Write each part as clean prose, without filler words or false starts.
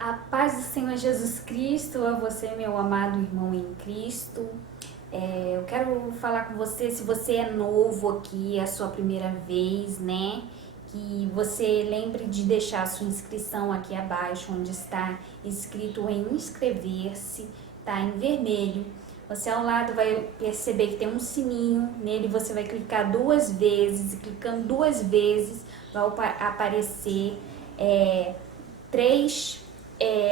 A paz do Senhor Jesus Cristo, a você, meu amado irmão em Cristo. Eu quero falar com você, se você é novo aqui, é a sua primeira vez, né? Que você lembre de deixar a sua inscrição aqui abaixo, onde está escrito em inscrever-se, tá em vermelho. Você ao lado vai perceber que tem um sininho, nele você vai clicar 2 vezes, e clicando 2 vezes vai aparecer 3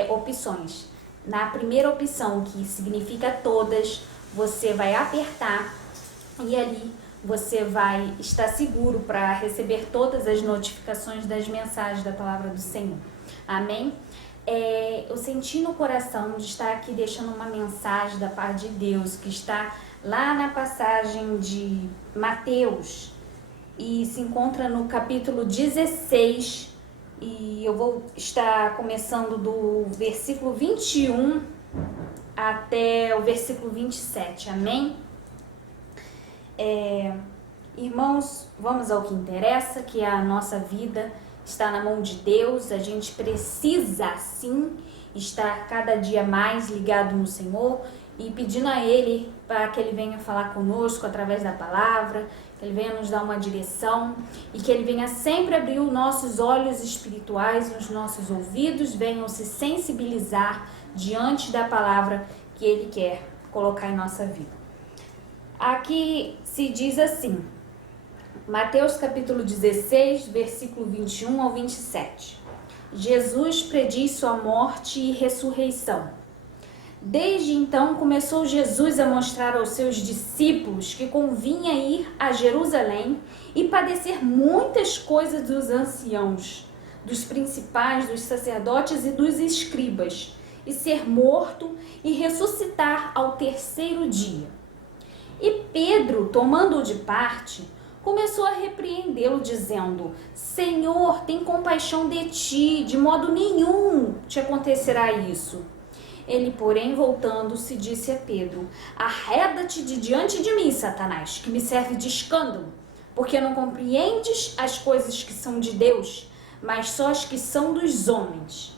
opções. Na primeira opção, que significa todas, você vai apertar e ali você vai estar seguro para receber todas as notificações das mensagens da palavra do Senhor. Amém? Eu senti no coração de estar aqui deixando uma mensagem da parte de Deus, que está lá na passagem de Mateus e se encontra no capítulo 16, e eu vou estar começando do versículo 21 até o versículo 27, amém? Irmãos, vamos ao que interessa, que a nossa vida está na mão de Deus. A gente precisa, sim, estar cada dia mais ligado no Senhor e pedindo a Ele para que Ele venha falar conosco através da palavra, que Ele venha nos dar uma direção e que Ele venha sempre abrir os nossos olhos espirituais, os nossos ouvidos venham se sensibilizar diante da palavra que Ele quer colocar em nossa vida. Aqui se diz assim, Mateus capítulo 16, versículo 21 ao 27. Jesus prediz sua morte e ressurreição. Desde então começou Jesus a mostrar aos seus discípulos que convinha ir a Jerusalém e padecer muitas coisas dos anciãos, dos principais, dos sacerdotes e dos escribas, e ser morto e ressuscitar ao 3º dia. E Pedro, tomando-o de parte, começou a repreendê-lo, dizendo: Senhor, tem compaixão de ti, de modo nenhum te acontecerá isso. Ele, porém, voltando-se, disse a Pedro: Arreda-te de diante de mim, Satanás, que me serve de escândalo, porque não compreendes as coisas que são de Deus, mas só as que são dos homens.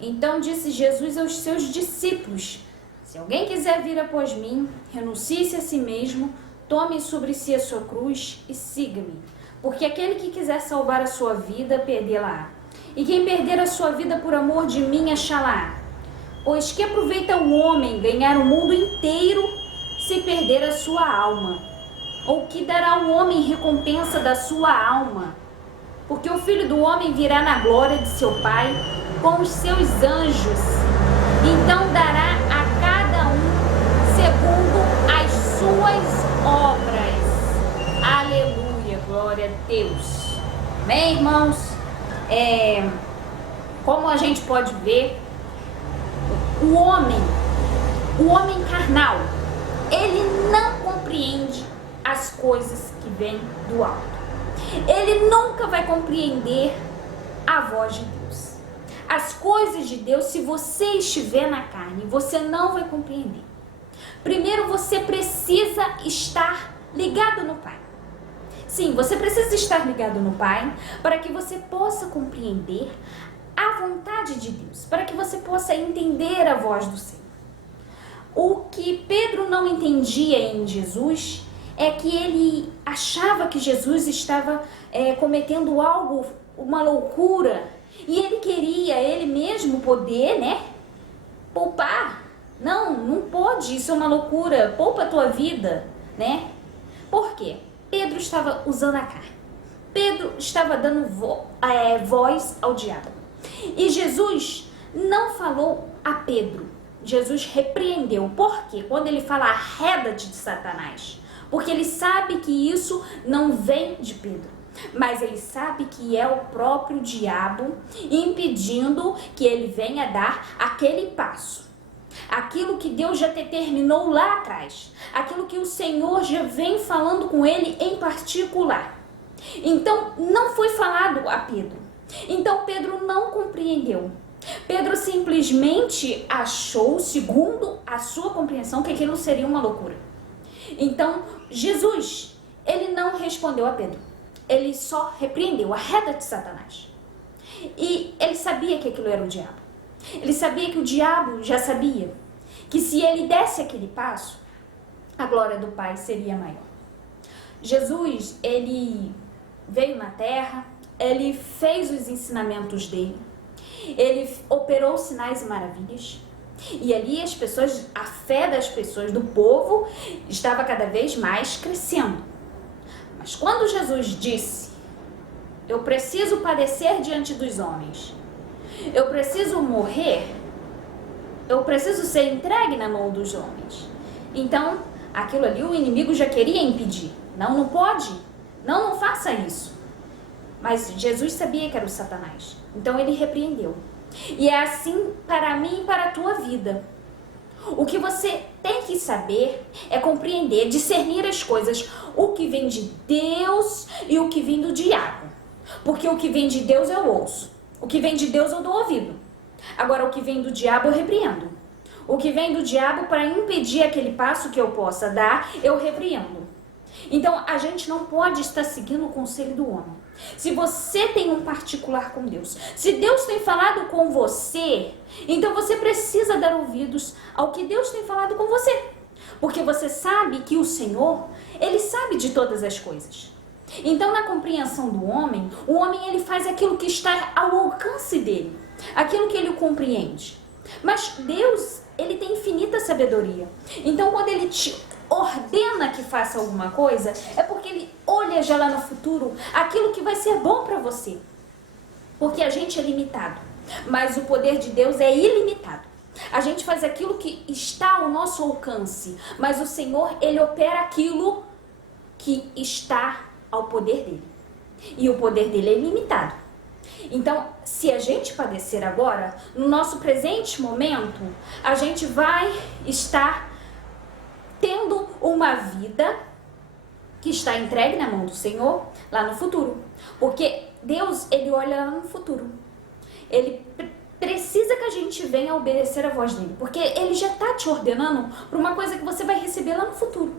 Então disse Jesus aos seus discípulos: Se alguém quiser vir após mim, renuncie-se a si mesmo, tome sobre si a sua cruz e siga-me. Porque aquele que quiser salvar a sua vida, perdê-la-á. E quem perder a sua vida por amor de mim, achá-la-á. Pois que aproveita o homem ganhar o mundo inteiro se perder a sua alma? Ou que dará o homem recompensa da sua alma? Porque o Filho do Homem virá na glória de seu Pai com os seus anjos. Então dará a cada um segundo as suas obras. Aleluia, glória a Deus. Bem, irmãos, como a gente pode ver, o homem carnal, ele não compreende as coisas que vêm do alto. Ele nunca vai compreender a voz de Deus. As coisas de Deus, se você estiver na carne, você não vai compreender. Primeiro, você precisa estar ligado no Pai. Sim, você precisa estar ligado no Pai para que você possa compreender a vontade de Deus, para que você possa entender a voz do Senhor. O que Pedro não entendia em Jesus é que ele achava que Jesus estava cometendo algo, uma loucura, e ele queria ele mesmo poder, poupar. Não pode, isso é uma loucura, poupa a tua vida, Por quê? Pedro estava usando a carne. Pedro estava dando voz ao diabo. E Jesus não falou a Pedro. Jesus repreendeu. Por quê? Quando ele fala arreda-te de Satanás. Porque ele sabe que isso não vem de Pedro. Mas ele sabe que é o próprio diabo impedindo que ele venha dar aquele passo. Aquilo que Deus já determinou lá atrás. Aquilo que o Senhor já vem falando com ele em particular. Então, não foi falado a Pedro. Então, Pedro não compreendeu. Pedro simplesmente achou, segundo a sua compreensão, que aquilo seria uma loucura. Então, Jesus, ele não respondeu a Pedro. Ele só repreendeu, arreda-te, Satanás. E ele sabia que aquilo era o diabo. Ele sabia que o diabo já sabia que se ele desse aquele passo, a glória do Pai seria maior. Jesus, ele veio na terra, ele fez os ensinamentos dele, ele operou sinais e maravilhas, e ali as pessoas, a fé das pessoas, do povo, estava cada vez mais crescendo. Mas quando Jesus disse: eu preciso padecer diante dos homens, eu preciso morrer, eu preciso ser entregue na mão dos homens, então aquilo ali o inimigo já queria impedir. Não pode, não faça isso. Mas Jesus sabia que era o Satanás, então ele repreendeu. E é assim para mim e para a tua vida. O que você tem que saber é compreender, discernir as coisas, o que vem de Deus e o que vem do diabo. Porque o que vem de Deus eu ouço, o que vem de Deus eu dou ouvido. Agora o que vem do diabo eu repreendo. O que vem do diabo para impedir aquele passo que eu possa dar, eu repreendo. Então a gente não pode estar seguindo o conselho do homem. Se você tem um particular com Deus, se Deus tem falado com você, então você precisa dar ouvidos ao que Deus tem falado com você. Porque você sabe que o Senhor, Ele sabe de todas as coisas. Então na compreensão do homem, o homem ele faz aquilo que está ao alcance dele, aquilo que ele compreende. Mas Deus, Ele tem infinita sabedoria. Então quando Ele te ordena que faça alguma coisa, é porque Ele olha já lá no futuro aquilo que vai ser bom para você. Porque a gente é limitado, mas o poder de Deus é ilimitado. A gente faz aquilo que está ao nosso alcance, mas o Senhor, Ele opera aquilo que está ao poder dele. E o poder dele é ilimitado. Então, se a gente padecer agora, no nosso presente momento, a gente vai estar tendo uma vida que está entregue na mão do Senhor lá no futuro. Porque Deus, Ele olha lá no futuro. Ele precisa que a gente venha obedecer a voz dele. Porque Ele já está te ordenando para uma coisa que você vai receber lá no futuro.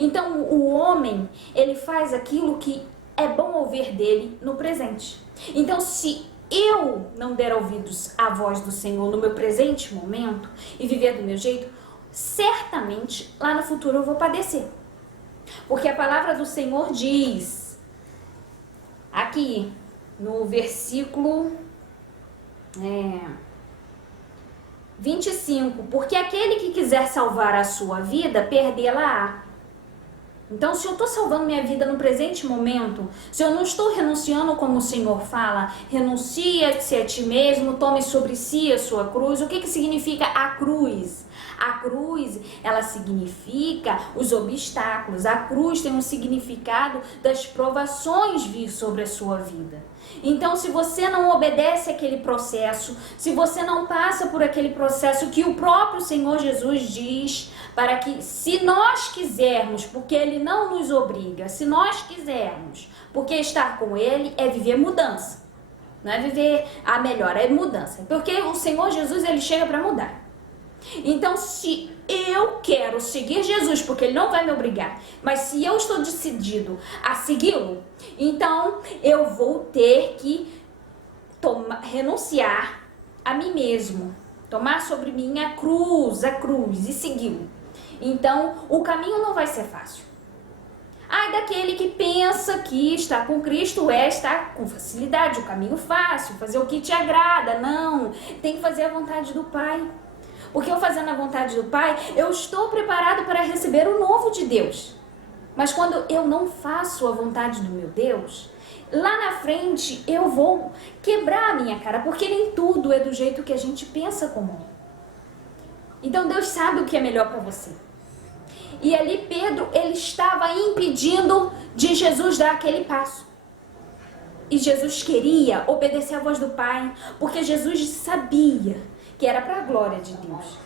Então, o homem, ele faz aquilo que é bom ouvir dele no presente. Então, se eu não der ouvidos à voz do Senhor no meu presente momento e viver do meu jeito, certamente lá no futuro eu vou padecer. Porque a palavra do Senhor diz, aqui no versículo 25, porque aquele que quiser salvar a sua vida, perdê-la-á. Então, se eu estou salvando minha vida no presente momento, se eu não estou renunciando como o Senhor fala, renuncia-se a ti mesmo, tome sobre si a sua cruz. O que significa a cruz? A cruz, ela significa os obstáculos. A cruz tem um significado das provações vir sobre a sua vida. Então, se você não obedece àquele processo, se você não passa por aquele processo que o próprio Senhor Jesus diz, para que, se nós quisermos, porque Ele não nos obriga, se nós quisermos, porque estar com Ele é viver mudança, não é viver a melhora, é mudança, porque o Senhor Jesus, Ele chega para mudar. Então, se eu quero seguir Jesus, porque Ele não vai me obrigar, mas se eu estou decidido a segui-lo, então eu vou ter que renunciar a mim mesmo, tomar sobre mim a cruz e segui-lo. Então, o caminho não vai ser fácil. Ai, daquele que pensa que estar com Cristo é estar com facilidade, o caminho fácil, fazer o que te agrada. Não, tem que fazer a vontade do Pai. Porque eu fazendo a vontade do Pai, eu estou preparado para receber o novo de Deus. Mas quando eu não faço a vontade do meu Deus, lá na frente eu vou quebrar a minha cara, porque nem tudo é do jeito que a gente pensa como é. Então Deus sabe o que é melhor para você. E ali Pedro, ele estava impedindo de Jesus dar aquele passo. E Jesus queria obedecer à voz do Pai, porque Jesus sabia que era para a glória de Deus,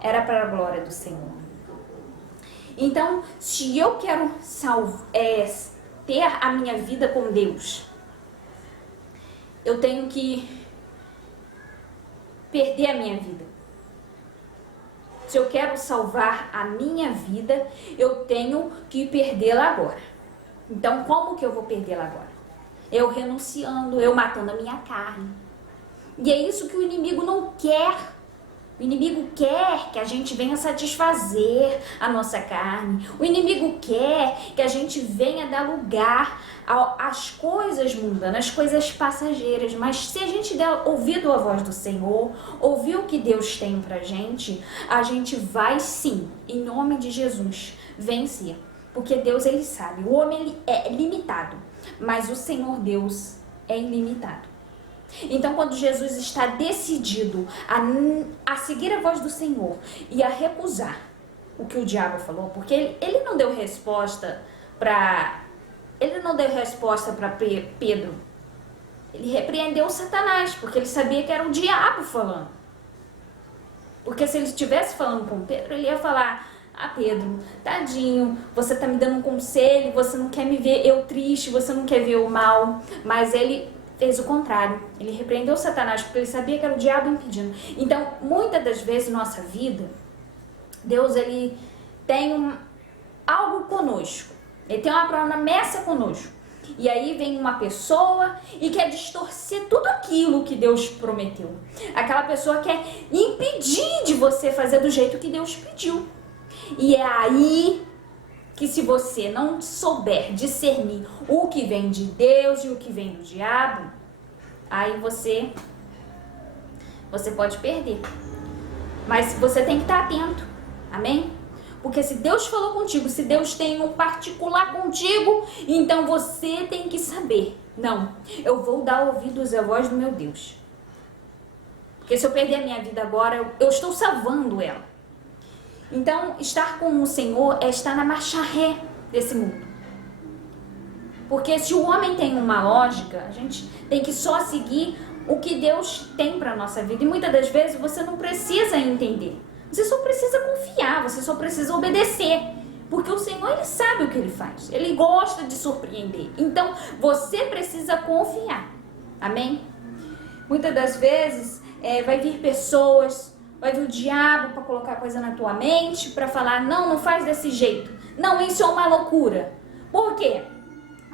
era para a glória do Senhor. Então, se eu quero ter a minha vida com Deus, eu tenho que perder a minha vida. Se eu quero salvar a minha vida, eu tenho que perdê-la agora. Então, como que eu vou perdê-la agora? Eu renunciando, eu matando a minha carne. E é isso que o inimigo não quer. O inimigo quer que a gente venha satisfazer a nossa carne. O inimigo quer que a gente venha dar lugar às coisas mundanas, às coisas passageiras. Mas se a gente der ouvido à voz do Senhor, ouvir o que Deus tem pra gente, a gente vai sim, em nome de Jesus, vencer. Porque Deus, ele sabe, o homem ele é limitado, mas o Senhor Deus é ilimitado. Então, quando Jesus está decidido a seguir a voz do Senhor e a recusar o que o diabo falou, porque ele não deu resposta para Pedro. Ele repreendeu Satanás, porque ele sabia que era o diabo falando. Porque se ele estivesse falando com Pedro, ele ia falar: ah, Pedro, tadinho, você tá me dando um conselho, você não quer me ver eu triste, você não quer ver o mal. Mas ele fez o contrário. Ele repreendeu Satanás, porque ele sabia que era o diabo impedindo. Então, muitas das vezes na nossa vida, Deus, ele tem algo conosco. Ele tem uma promessa conosco. E aí vem uma pessoa e quer distorcer tudo aquilo que Deus prometeu. Aquela pessoa quer impedir de você fazer do jeito que Deus pediu. E é aí que, se você não souber discernir o que vem de Deus e o que vem do diabo, aí você pode perder. Mas você tem que estar atento, amém? Porque se Deus falou contigo, se Deus tem um particular contigo, então você tem que saber: não, eu vou dar ouvidos à voz do meu Deus. Porque se eu perder a minha vida agora, eu estou salvando ela. Então, estar com o Senhor é estar na marcha ré desse mundo. Porque se o homem tem uma lógica, a gente tem que só seguir o que Deus tem para a nossa vida. E muitas das vezes você não precisa entender. Você só precisa confiar, você só precisa obedecer. Porque o Senhor, ele sabe o que ele faz. Ele gosta de surpreender. Então, você precisa confiar. Amém? Muitas das vezes, vai vir pessoas... Vai vir o diabo para colocar coisa na tua mente, para falar: não faz desse jeito. Não, isso é uma loucura. Por quê?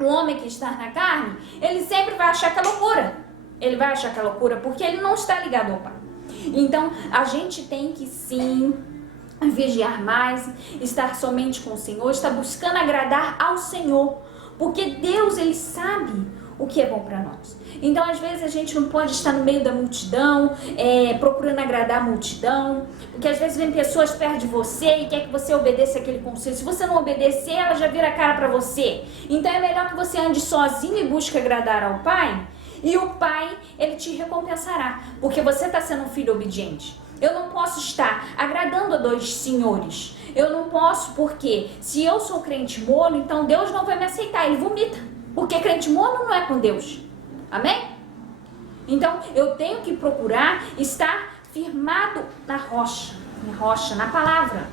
O homem que está na carne, ele sempre vai achar que é loucura. Ele vai achar que é loucura porque ele não está ligado ao Pai. Então, a gente tem que sim vigiar mais, estar somente com o Senhor, estar buscando agradar ao Senhor. Porque Deus, ele sabe o que é bom para nós. Então, às vezes, a gente não pode estar no meio da multidão, procurando agradar a multidão, porque às vezes vem pessoas perto de você e quer que você obedeça aquele conselho. Se você não obedecer, ela já vira a cara para você. Então, é melhor que você ande sozinho e busque agradar ao Pai, e o Pai, ele te recompensará, porque você está sendo um filho obediente. Eu não posso estar agradando a dois senhores. Eu não posso, porque se eu sou crente molo, então Deus não vai me aceitar, ele vomita. Porque crente molo não é com Deus. Amém? Então, eu tenho que procurar estar firmado na rocha, na palavra.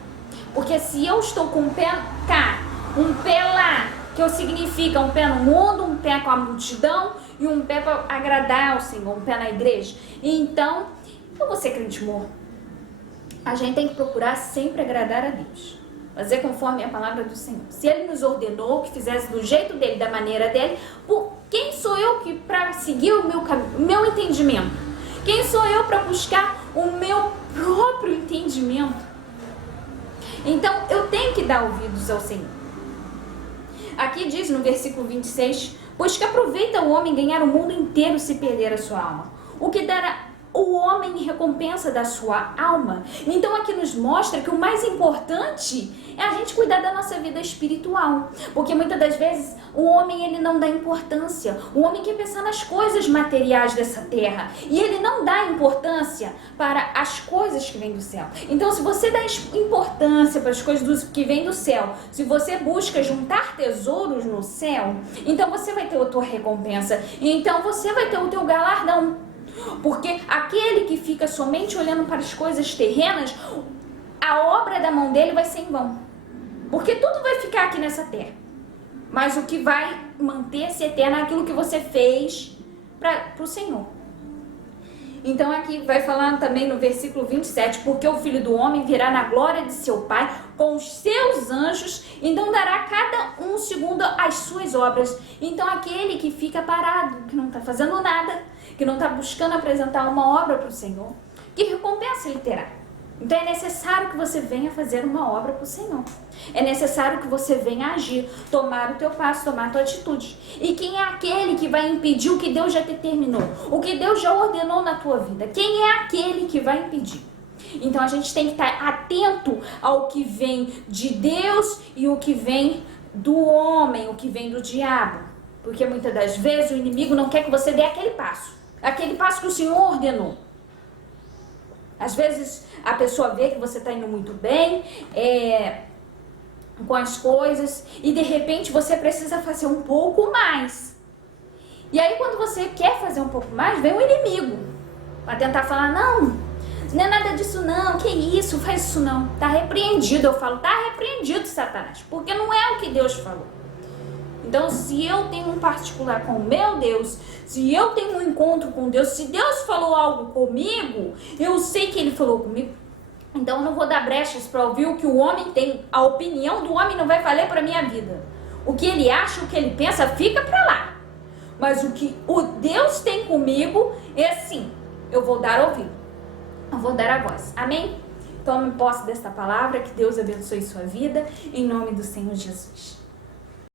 Porque se eu estou com um pé cá, um pé lá, que significa um pé no mundo, um pé com a multidão e um pé para agradar ao Senhor, um pé na igreja, então, eu vou ser crente molo. A gente tem que procurar sempre agradar a Deus. Fazer conforme a palavra do Senhor. Se Ele nos ordenou que fizesse do jeito dele, da maneira dele, quem sou eu para seguir o meu entendimento? Quem sou eu para buscar o meu próprio entendimento? Então, eu tenho que dar ouvidos ao Senhor. Aqui diz no versículo 26, pois que aproveita o homem ganhar o mundo inteiro se perder a sua alma. O que dará o homem em recompensa da sua alma? Então aqui nos mostra que o mais importante é a gente cuidar da nossa vida espiritual, porque muitas das vezes o homem, ele não dá importância. O homem quer pensar nas coisas materiais dessa terra e ele não dá importância para as coisas que vêm do céu. Então, se você dá importância para as coisas que vêm do céu, se você busca juntar tesouros no céu, então você vai ter a tua recompensa, então você vai ter o teu galardão. Porque aquele que fica somente olhando para as coisas terrenas, a obra da mão dele vai ser em vão. Porque tudo vai ficar aqui nessa terra. Mas o que vai manter-se eterno é aquilo que você fez para o Senhor. Então aqui vai falando também no versículo 27, porque o Filho do Homem virá na glória de seu Pai com os seus anjos, então dará a cada um segundo as suas obras. Então aquele que fica parado, que não está fazendo nada, que não está buscando apresentar uma obra para o Senhor, que recompensa ele terá? Então é necessário que você venha fazer uma obra para o Senhor. É necessário que você venha agir, tomar o teu passo, tomar a tua atitude. E quem é aquele que vai impedir o que Deus já determinou? O que Deus já ordenou na tua vida? Quem é aquele que vai impedir? Então a gente tem que estar atento ao que vem de Deus e o que vem do homem, o que vem do diabo. Porque muitas das vezes o inimigo não quer que você dê aquele passo que o Senhor ordenou. Às vezes a pessoa vê que você está indo muito bem com as coisas e de repente você precisa fazer um pouco mais. E aí quando você quer fazer um pouco mais, vem o inimigo para tentar falar, não é nada disso não, que isso, faz isso não. Tá repreendido, eu falo, tá repreendido, Satanás, porque não é o que Deus falou. Então, se eu tenho um particular com o meu Deus, se eu tenho um encontro com Deus, se Deus falou algo comigo, eu sei que Ele falou comigo, então eu não vou dar brechas para ouvir o que o homem tem. A opinião do homem não vai valer para minha vida. O que ele acha, o que ele pensa, fica para lá. Mas o que o Deus tem comigo é assim, eu vou dar ouvido, eu vou dar a voz. Amém? Tome posse desta palavra, que Deus abençoe sua vida, em nome do Senhor Jesus.